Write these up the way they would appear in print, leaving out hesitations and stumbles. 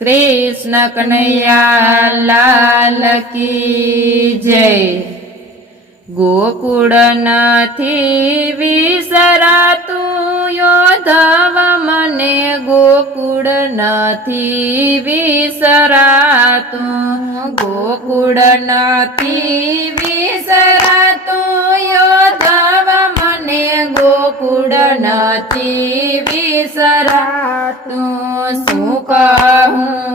કૃષ્ણ કનૈયા લાલ કી જય। ગોકુળ નથી વિસરાતું યોધવ મને, ગોકુળ નથી વિસરાતું, ગોકુળ નથી વિસરાતું યોધવ મને, ગોકુળ નથી વિસરાતું। શું કહું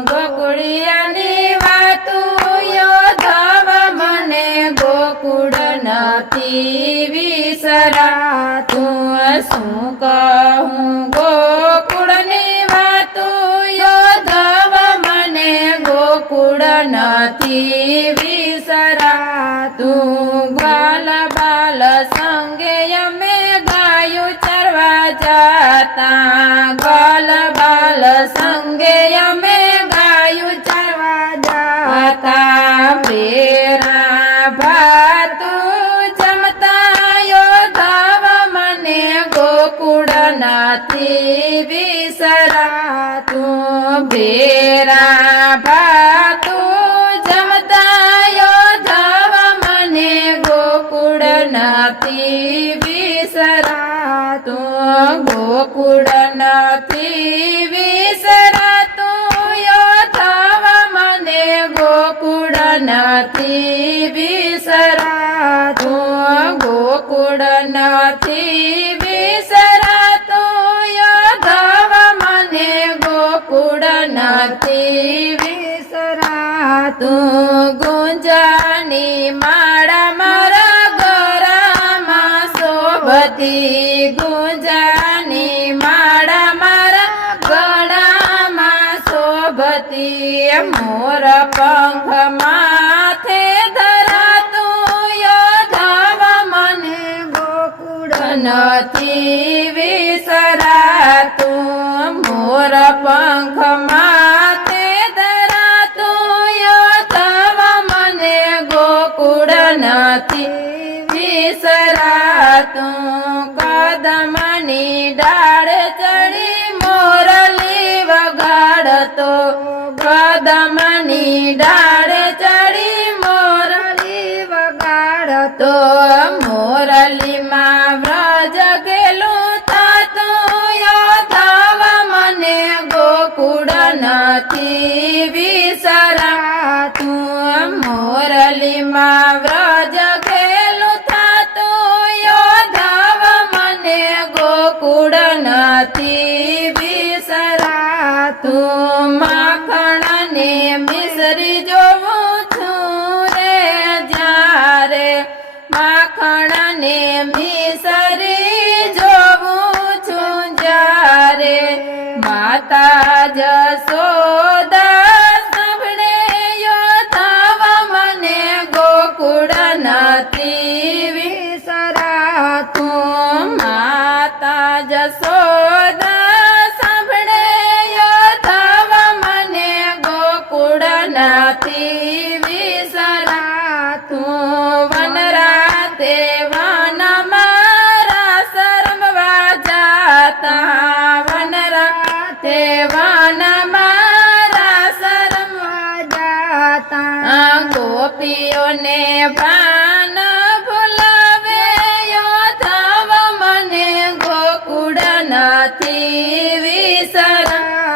ગોકુળિયાની વાતું યોધવ મને, ગોકુળ નથી વિસરાતું। શું કહું ગોકુળની વાતું યોધવ મને, ગોકુળ નથી વિસરાતું। ગ્વાલ બાલ સંગે અમે ગાયું ચરવા જાતા, ગ્વાલ બાલ સંગે અમે ગાયું ચરવા જાતા। ભેરા ભાતું જમતા યોધવ મને, ગોકુળ નથી વિસરાતું। ભેરા ભાતું જમતા યોધવ મને, ગોકુળ નથી વિસરાતું। ગોકુળ નથી વિસરાતું યોધવ મને, ગોકુળ નથી વિસરાતું। ગોકુળ નથી વિસરાતું યોધવ મને, ગોકુળ નથી વિસરાતું। ગુંજાની માળા મારા ગળામાં શોભતી, ગુંજાની માળા મારા ગળામાં શોભતી। મોર પંખ માથે ધરાતું યોધવ મને, ગોકુળ નથી વિસરાતું। મોર પંખ માથે ધરાતું યોધવ મને, ગોકુળ નથી વિસરાતું। કદમની ડાળ ચડી મોરલી વગાડતો, કદમની ડાળ ચડી મોરલી વગાડતો। મોરલીમાં વ્રજ ગેલું થતું યોધવ મને, ગોકુળ નથી વિસરાતું। મોરલીમાં વ્રજ ગેલું થતું યોધવ મને, ગોકુળ નથી વિસરાતું। માખણને મિસરી જોઉં છું રે જ્યારે, માખણને મિસરી જોઉં છું જ્યારે, માતા જશોદા સાંભળે યોધવ મને, ગોકુળ નથી વિસરાતું। માતા જશોદા સાંભળે યોધવ મને, ગોકુળ નથી વિસરાતું। વનરાતે વનમાં રાસ રમવા જાતા, વનરાતે વનમાં રાસ રમવા જાતા। ગોપીઓને ભાન ભૂલાવે યોધવ મને, ગોકુળ નથી વિસરાતું।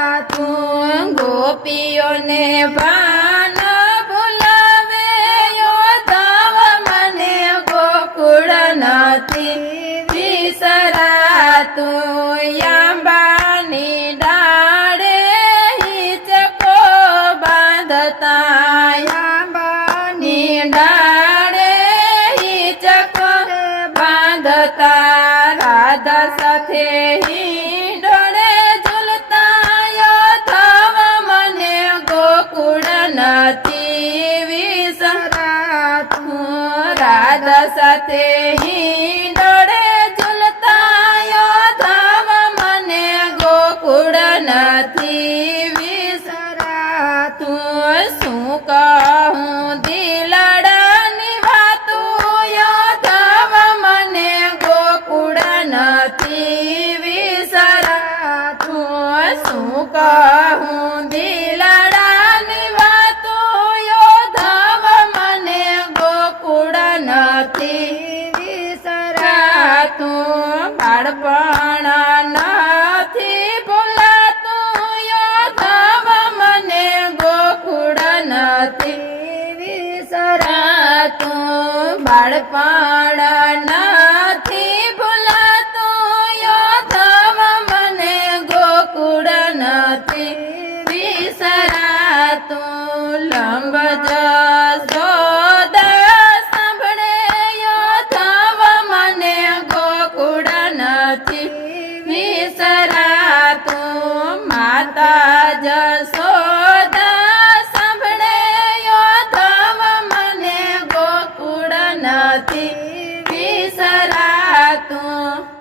ગોપીઓને ભાન ભૂલાવે યોધવ મને, ગોકુળ નથી વિસરાતું। યાંબાની ડાળે હિંચકો બાંધતા, યાંબાની ડાળે હિંચકો બાંધતા। રાધા સાથે હિંડોળે ઝૂલતા યોધવ મને, ગોકુળ નથી વિસરાતું। રાધા સાથે હિંડોળે ઝૂલતા યોધવ મને, ગોકુળ નથી વિસરાતું। શું કહું દિલડાની વાતું યોધવ મને, ગોકુળ નથી વિસરાતું। શું કહું દિલા બાળપણ નથી ભૂલાતું યાદવ મને ગોકુળ નથી વિસરાતું લંબ જશોદા સાંભળે યાદવ મને ગોકુળ નથી વિસરાતું